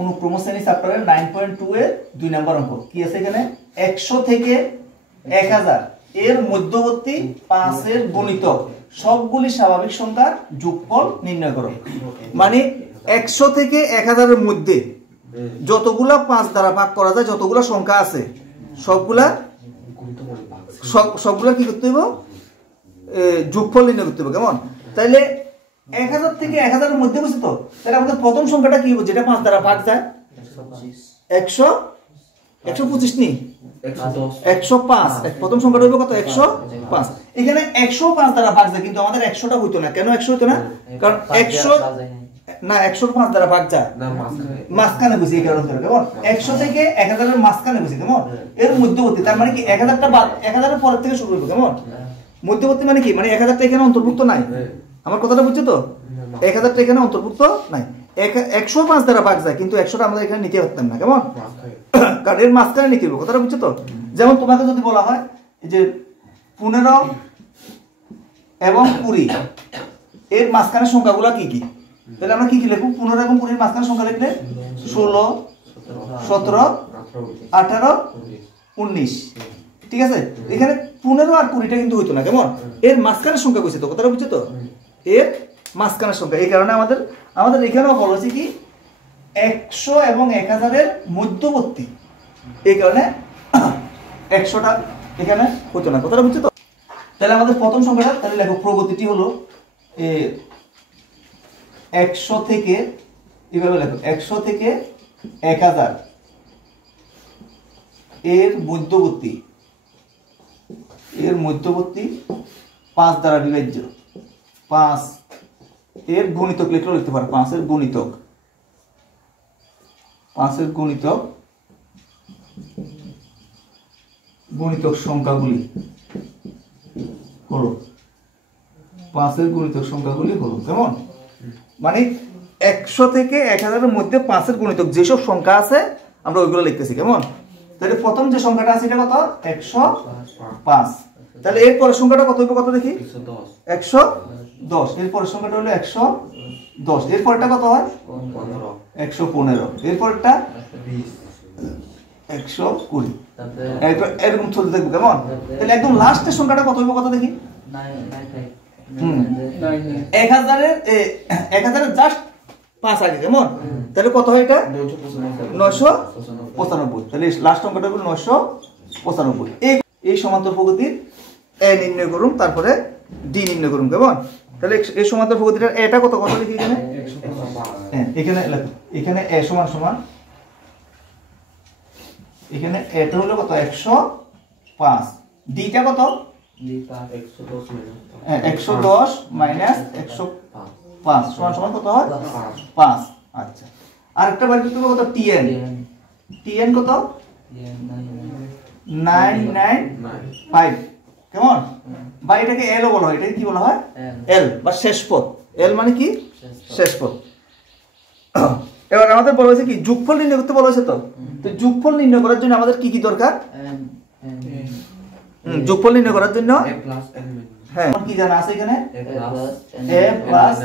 অনুক্রম শ্রেণী চ্যাপ্টারের 9.2 এর 2 নম্বর অঙ্ক কি আছে এখানে 100 থেকে 1000 এর মধ্যবর্তী 5 এর গুণিতক সবগুলি স্বাভাবিক সংখ্যার যোগফল নির্ণয় করো। মানে 100 থেকে 1000 এর মধ্যে যতগুলা 5 দ্বারা ভাগ করা যায় যতগুলা সংখ্যা আছে সবগুলা কি করতে হবে যোগফল নির্ণয় করতে হবে। কেমন? তাইলে 1000 থেকে 1000 এর মধ্যে বুঝছো তো? তাহলে আমাদের প্রথম সংখ্যাটা কি হবে যেটা 5 দ্বারা ভাগ যায় 125 নি 105 প্রথম সংখ্যাটা হবে কত 105। এখানে 105 দ্বারা ভাগ যায় কিন্তু আমাদের 100টা হইতো না। কেন 100 হইতো না? কারণ 100 না 105 দ্বারা ভাগ যায় না মাঝখানে বুঝি এই কারণে। কেমন? 100 থেকে 1000 এর মাঝখানে বুঝি। কেমন? এর মধ্যবর্তী তার মানে কি 1000টা বাদ 1000 এর পর থেকে শুরু হবে। কেমন? মধ্যবর্তী মানে কি মানে 1000টা এখানে অন্তর্ভুক্ত নাই। আমার কথাটা বুঝছো তো? 1000টা এখানে অন্তর্ভুক্ত নাই। 105 দ্বারা ভাগ যায় কিন্তু 100টা আমরা এখানে নিতে পারতাম না। কেমন? কারণ এর মাঝখানে নিতে হবে। কথাটা বুঝছো তো? যেমন তোমাকে যদি বলা হয় যে 15 এবং 20 এর মাঝখানে সংখ্যাগুলো কি কি তাহলে আমরা কি কি লিখব? 15 এবং 20 এর মাঝখানে সংখ্যা লিখলে 16 17 18 19। ঠিক আছে? এখানে 15 আর 20টা কিন্তু হইতো না। কেমন? এর মাঝখানে সংখ্যা কইছে তো। কথাটা বুঝছো তো? এর মাঝখানে সংখ্যা। এই কারণে আমাদের এখানেও বলা হচ্ছে কি 100 এবং 1000 এর মধ্যবর্তী। এই কারণে 100টা এখানে হতো না। কথাটা বুঝছো তো? তাহলে আমাদের প্রথম সংখ্যাটা তাহলে লেখো প্রগতিটি হলো 100 থেকে এইভাবে লেখো 100 থেকে 1000 এর মধ্যবর্তী 5 দ্বারা বিভাজ্য 5 এর গুণিতক লিখলেও লিখতে পারো 5 এর গুণিতক সংখ্যাগুলি হলো 5 এর গুণিতক সংখ্যাগুলি হলো। কেমন? মানে 100 থেকে 1000 এর মধ্যে 5 এর গুণিতক যেসব সংখ্যা আছে আমরা ওইগুলো লিখতেছি। কেমন? তাহলে প্রথম যে সংখ্যাটা আছে এটা কত 105। তাহলে এর পরের সংখ্যাটা কত হবে কত দেখি 110। এর পরের সংখ্যাটা হলো 110। এর পরেরটা কত হয় 115। এর পরেরটা 120। এরকম চলতে থাকবে। কেমন? তাহলে একদম লাস্টের সংখ্যাটা কত হবে কত দেখি 1000 এর জাস্ট 5 আগে। কেমন? তাহলে কত হয় এটা 995। তাহলে লাস্ট সংখ্যাটা হলো 995। এই সমান্তর প্রগতির এ নির্ণয় করুন তারপরে ডি নির্ণয় করুন। কেমন? তাহলে এই সমান্তর প্রগতিটার এটা কত কত লিখি এখানে এখানে এ সমান সমান এখানে এটা হলো কত 105 ডিটা কত 110 মাইনাস 105 সমান সমান কত হয় 5। আচ্ছা আরেকটা বার করতে হবে কত টিএন কত 995। কেমন? বা এটাকে এল বলা হয়। এটাকে কি বলা হয় এল বা শেষ পদ। এল মানে কি শেষ পদ। এবার আমাদের বলা হয়েছে কি যোগফল নির্ণয় করতে বলা হয়েছে তো যোগফল নির্ণয় করার জন্য আমাদের কি কি দরকার যোগফল নির্ণয় করার জন্য হ্যাঁ কি জানা আছে এখানে a plus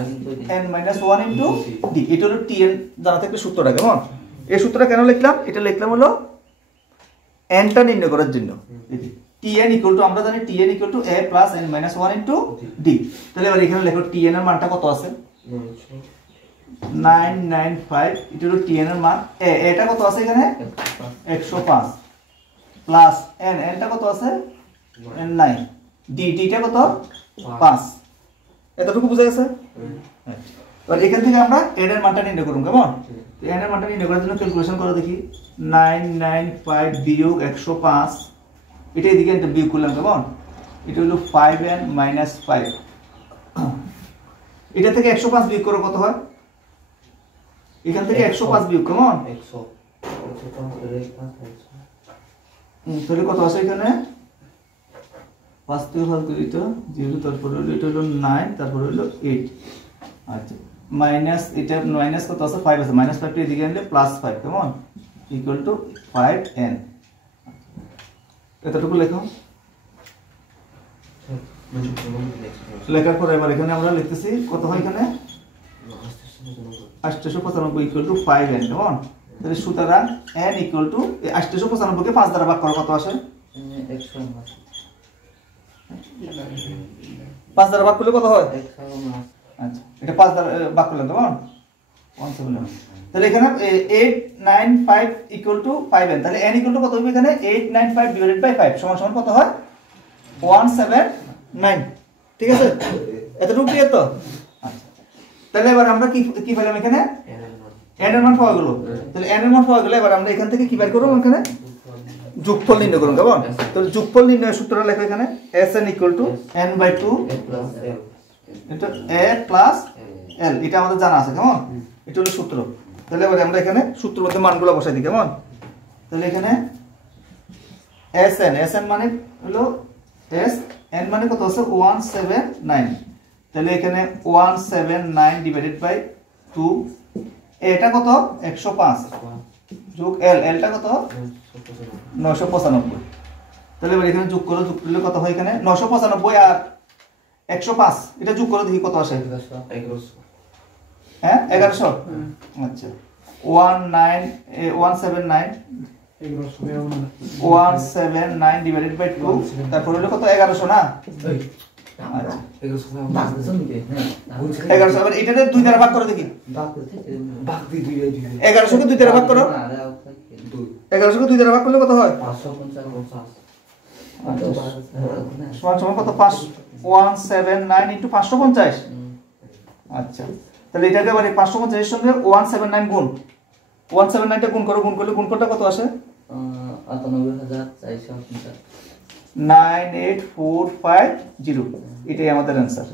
n minus 1 into d এটা হলো tn জানা থাকলে সূত্রটা। কেমন? এই সূত্রটা কেন লিখলাম? এটা লিখলাম হলো n টা নির্ণয় করার জন্য। tn equal to আমরা জানি tn equal to a plus n minus 1 into d। তাহলে এবার এখানে লেখো tn এর মানটা কত আছে 995। এটা হলো tn এর মান। এটা কত আছে এখানে 105 প্লাস n টা কত আছে 9 d টা কত 5। এতটুকু বুঝা গেছে? এবার এখান থেকে আমরা n এর মানটা নির্ণয় করব। কেমন? n এর মানটা নির্ণয় করার জন্য ক্যালকুলেশন করে দেখি 995 বিয়োগ 105 এটা এদিকে একটা বিয়োগ করলাম। কেমন? এটা হলো 5n minus 5। এটা থেকে 105 বিয়োগ করে কত হয় এখান থেকে 105 বিয়োগ। কেমন? তাহলে কত আছে এখানে 5 থেকে ভাগ করি তো 0 তারপর হলো এটা হলো 9 তারপর হলো 8। আচ্ছা মাইনাস এটা মাইনাস কত আছে 5 আছে মাইনাস 5 টা এদিকে আনলে প্লাস 5। কেমন? Equal to 5n। এতটুকু লেখো। লেখার পর এবার এখানে আমরা লিখতেছি কত হয় এখানে 895 ইকুয়াল টু 5n। কেমন? তাহলে সুতরাং n ইকুয়াল টু 895 কে 5 দ্বারা ভাগ করো কত আসে 5 দ্বারা ভাগ করলে কত হয় আচ্ছা এটা 5 দ্বারা ভাগ করলে কেমন 179 তাহলে এখানে 895 ইকুয়াল টু 5n তাহলে n ইকুয়াল টু কত হবে এখানে 895 ডিভাইডেড বাই 5 সমান সমান কত হয় 179 ঠিক আছে এতটুকু ক্লিয়ার তো আচ্ছা তাহলে এবার আমরা কি পেলাম এখানে n এর মান পাওয়া গেল তাহলে n এর মান পাওয়া গেলে এবার আমরা এখান থেকে কি বের করব এখানে যোগফল নির্ণয় করুন কেমন তাহলে যোগফল নির্ণয়ের সূত্রটা লেখো এখানে sn n/2 এটা a l এটা আমাদের জানা আছে কেমন এটা হলো সূত্র তাহলে এবারে আমরা এখানে সূত্রের মধ্যে মানগুলো বসাই দিই কেমন তাহলে এখানে sn মানে হলো n মানে কত আছে 179 তাহলে এখানে 179 ডিভাইডেড বাই 2 এটা কত 105 যোগ l টা কত 995 তাহলে এবার এখানে যোগ করলে কত হয় এখানে 995 আর 105 এটা যোগ করে দেখি কত আসে 1100 হ্যাঁ 1100 আচ্ছা 179 ডিভাইডেড বাই 2 তারপর হলো কত 1100 না আচ্ছা 1100 এবার এটাকে 2 দ্বারা ভাগ করে দেখি ভাগ দি 1100 কে 2 দ্বারা ভাগ করো 1100 কে 2 দ্বারা ভাগ করলে কত হয় 550 সমান কত 179 ইনটু 550 আচ্ছা তাহলে এটাকে এবারে 550 এর সঙ্গে 179 গুণ 179 টা গুণ করো গুণ করলে গুণফলটা কত আসে 98450 এটাই আমাদের অ্যানসার